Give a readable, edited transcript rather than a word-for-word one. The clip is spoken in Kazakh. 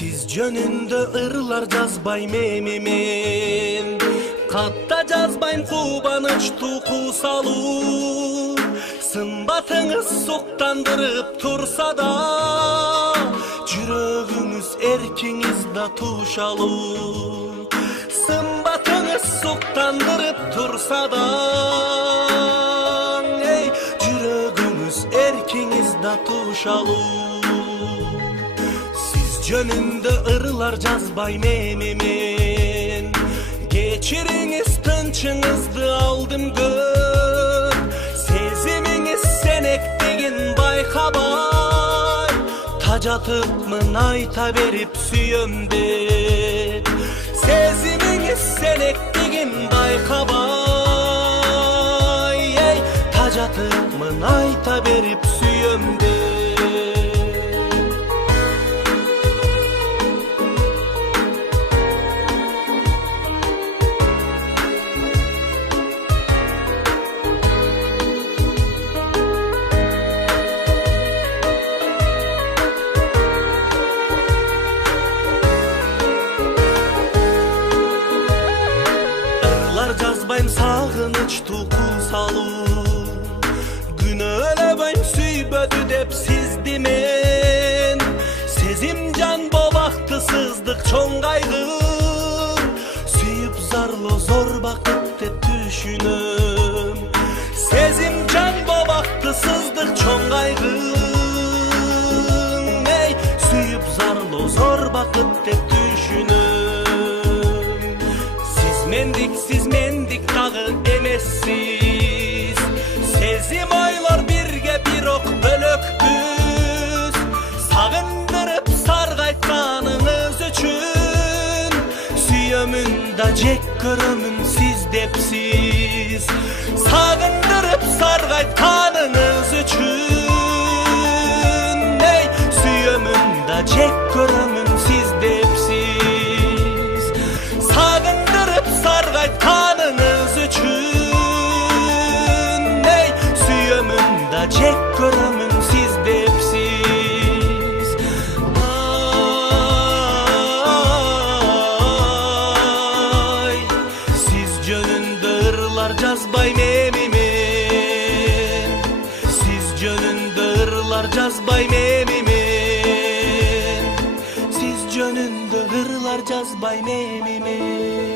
Siz jönünde ırlar жазбайм эми мен, катта жазбайм кубаныч туку салуу. Сымбатыңыз суктандырып турса да, жүрөгүңүз эркиңиз да тушалуу. Сымбатыңыз суктандырып турса да, жүрөгүңүз эркиңиз да тушалуу. Жөнүндө ырлар жазбайм эми мен, кечириңиз тынчыңызды алдым көп. Сезимиңиз сенектигин байкабай, тажатыпмын айта берип сүйөм деп. Сезимиңиз сенектигин байкабай, тажатыпмын айта берип сүйөм деп. Жазбайм сагыныч туку салуу, күнөөлөбөйм сүйбөдү деп сизди мен. Сезим жан бобакты сыздык чоң кайгы, сүйүп зарлоо зор бакыт деп түшүнөм. Сезим жан бобакты сыздык чоң кайгы, сүйүп зарлоо зор бакыт деп түшүнөм. Siz mendik dağı emessiz, sezim oylor birge bir ok bölökbüz. Sagındırıp sargaytkanыңыз üçün, süyömün da jek körömün siz depsiz. Sagındırıp sargaytkanыңыз üçün, süyömün da jek körömün siz depsiz. Sagındırıp sargaytkanыңыз üçün, süyömün da jek körömün siz depsiz. Ay, siz jönündө ırlar жазбайм эми мен, siz jönündө ırlar жазбайм эми мен, siz jönündө ырlar жазбайм эми мен.